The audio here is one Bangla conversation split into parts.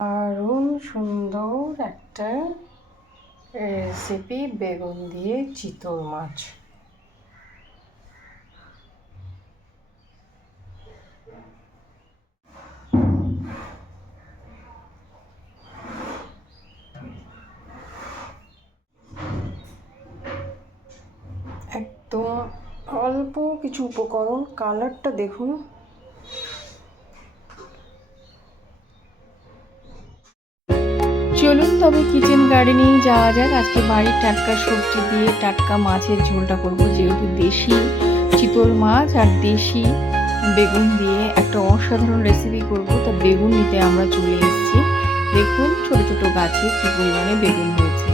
দারুণ সুন্দর একটা রেসিপি, বেগুন দিয়ে চিতল মাছ। একদম অল্প কিছু উপকরণ, কালারটা দেখুন। চলুন তবে কিচেন গার্ডেনেই যাওয়া যাক। আজকে বাড়ির টাটকা সবজি দিয়ে টাটকা মাছের ঝোলটা করব, যেহেতু দেশি চিতল মাছ আর দেশি বেগুন দিয়ে একটা অসাধারণ রেসিপি করব। তা বেগুন নিতে আমরা চলে এসেছি। দেখুন ছোট ছোট গাছে কি পরিমাণে বেগুন হয়েছে।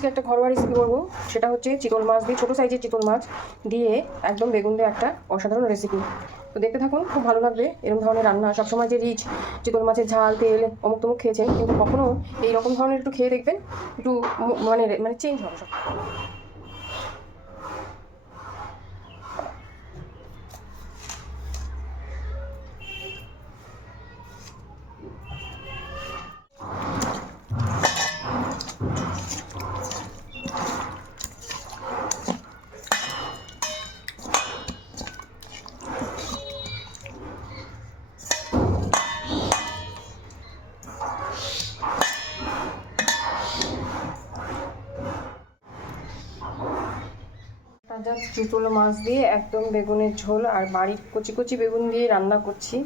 একটা ঘরোয়া রেসিপি করবো, সেটা হচ্ছে চিতল মাছ দিয়ে, ছোটো সাইজের চিতল মাছ দিয়ে একদম বেগুন দিয়ে একটা অসাধারণ রেসিপি। তো দেখতে থাকুন, খুব ভালো লাগবে। এরকম ধরনের রান্না সবসময় যে রিচ চিতল মাছের ঝাল তেল অমুক তমুক খেয়েছেন, কিন্তু কখনো এইরকম ধরনের একটু খেয়ে দেখবেন, একটু মানে মানে চেঞ্জ হবে সব। তাজা চিতল মাছ দিয়ে একদম বেগুনের ঝোল, আর বাড়ির কচি কচি বেগুন দিয়ে রান্না করছি,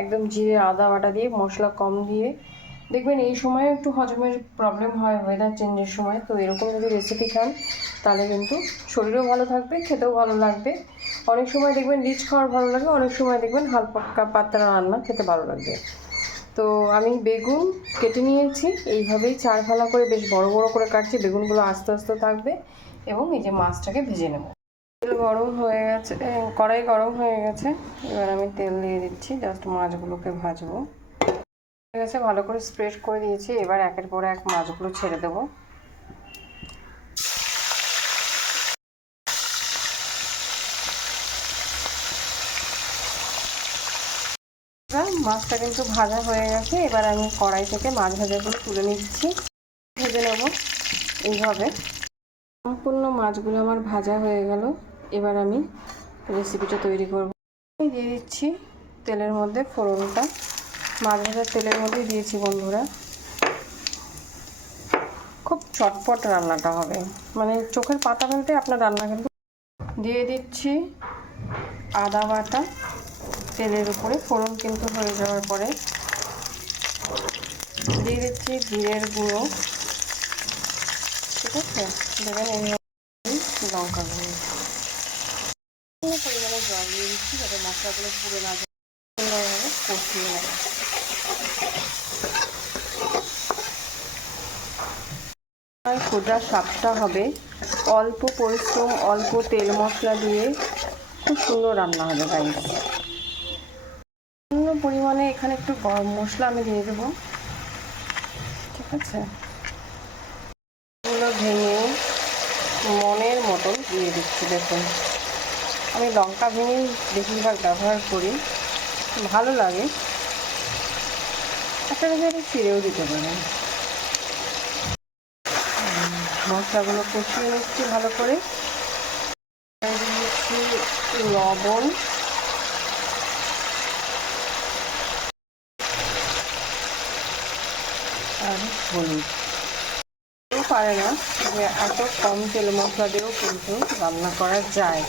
একদম জিরে আদা বাটা দিয়ে, মশলা কম দিয়ে। দেখবেন এই সময় একটু হজমের প্রবলেম হয় ওয়েদার চেঞ্জের সময়, তো এরকম যদি রেসিপি খান তাহলে কিন্তু শরীরও ভালো থাকবে, খেতেও ভালো লাগবে। অনেক সময় দেখবেন রিচ খাওয়ার ভালো লাগে, অনেক সময় দেখবেন হালকা পাতলা রান্না খেতে ভালো লাগবে। তো আমি বেগুন কেটে নিয়েছি, এইভাবেই চার ফালা করে বেশ বড় বড় করে কাটছি। বেগুনগুলো আস্তে আস্তে থাকবে এবং এই যে মাছটাকে ভেজে নেব। তেল গরম হয়ে গেছে, কড়াই গরম হয়ে গেছে। এবার আমি তেল দিয়ে দিচ্ছি, জাস্ট মাছগুলোকে ভাজবো। হয়ে গেছে, ভালো করে স্প্রেড করে দিয়েছি। এবার একের পর এক মাছগুলো ছেড়ে দেবো। মাছটা কিন্তু ভাজা হয়ে গেছে। এবার আমি কড়াই থেকে মাছ ভাজাগুলো তুলে নিচ্ছি, ভেজে নেব এইভাবে। সম্পূর্ণ মাছগুলো আমার ভাজা হয়ে গেল। এবার আমি রেসিপিটা তৈরি করব। দিয়ে দিচ্ছি তেলের মধ্যে ফোড়নটা। মাছ ভাজার তেলের মধ্যেই দিয়েছি বন্ধুরা। খুব চটপট রান্নাটা হবে, মানে চোখের পাতা ফেলতে আপনার রান্না কিন্তু। দিয়ে দিচ্ছি আদা বাটা তেলের উপরে, ফোড়ন কিন্তু হয়ে যাওয়ার পরে দিয়ে দিচ্ছি জিরের গুঁড়ো, ঠিক আছে, দেবেন এই লঙ্কা গুঁড়ো। পরিমাণে জল দিয়ে দিচ্ছি যাতে মশলাগুলো পুড়ে না যায়, সুন্দরভাবে কষিয়ে নেব। খোঁজার স্বাদটা হবে অল্প পরিশ্রম, অল্প তেল মশলা দিয়ে খুব সুন্দর রান্না হবে গাইস। সামান্য পরিমাণে এখানে একটু গরম মশলা আমি দিয়ে দেবো, ঠিক আছে। এগুলো ভেঙে মনের মতন দিয়ে দিচ্ছি। দেখুন, আমি লঙ্কা ভেঙেই বেশিরভাগ ব্যবহার করি, ভালো লাগে। আপনারা যদি ছিঁড়েও দিতে পারেন। মশলাগুলো কষিয়ে নিচ্ছি ভালো করে। দিচ্ছি লবণ, আর হলুদ। কেউ পারে না যে এত কম তেল মশলা দিয়েও কিন্তু রান্না করা যায়।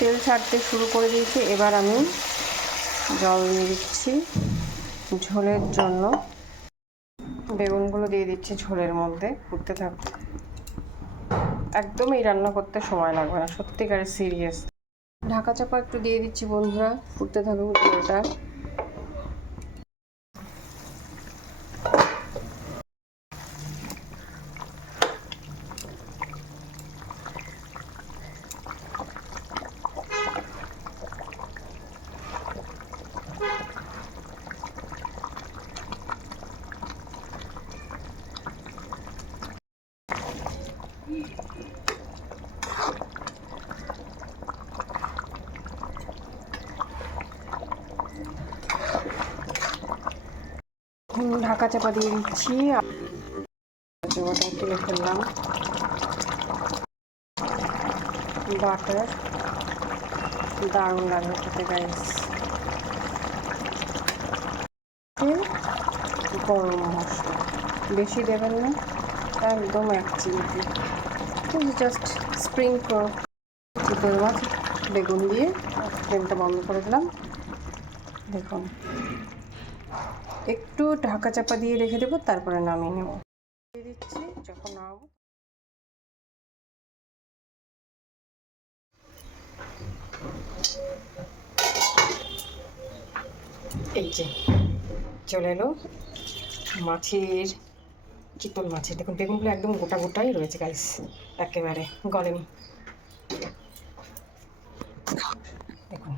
তেল ছাড়তে শুরু করে দিয়েছি। এবার আমি জল দিয়ে দিচ্ছি ঝোলের জন্য। বেগুনগুলো দিয়ে দিচ্ছি ঝোলের মধ্যে, ফুটতে থাকবে। একদম এই রান্না করতে সময় লাগবে না, সত্যিকারের সিরিয়াস। ঢাকা চাপা একটু দিয়ে দিচ্ছি বন্ধুরা, ফুটতে থাকুক ঝোলটা। ঢাকা চাপা দিয়ে দিচ্ছি, তুলে ফেললাম। বাটার দারুণ লাগবে খেতে গাইস। গরম মশলা বেশি দেবেন না, একদম 1 চিমটি, জাস্ট স্প্রিং চিতল মাছ বেগুন দিয়ে ফ্লেমটা বন্ধ করে দিলাম। দেখুন, একটু ঢাকা চাপা দিয়ে রেখে দেবো, তারপরে নামিয়ে নেব। দিয়ে দিচ্ছি যখন নামাবো। এই যে চলে এলো মাছের, চিতল মাছের। দেখুন বেগুনগুলো একদম গোটা গোটাই রয়েছে গাইস, একেবারে গলেনি। দেখুন,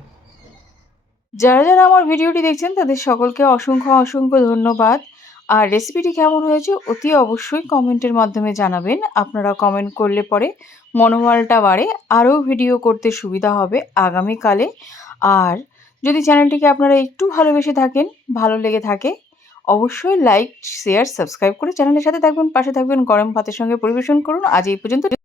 যারা যারা আমার ভিডিওটি দেখছেন তাদের সকলকে অসংখ্য অসংখ্য ধন্যবাদ। আর রেসিপিটি কেমন হয়েছে অতি অবশ্যই কমেন্টের মাধ্যমে জানাবেন। আপনারা কমেন্ট করলে পরে মনোবলটা বাড়ে, আরও ভিডিও করতে সুবিধা হবে আগামীকালে। আর যদি চ্যানেলটিকে আপনারা একটু ভালোবেসে থাকেন, ভালো লেগে থাকে, অবশ্যই লাইক, শেয়ার, সাবস্ক্রাইব করে চ্যানেলের সাথে থাকবেন, পাশে থাকবেন। গরম ভাতের সঙ্গে পরিবেশন করুন। আজ এই পর্যন্ত।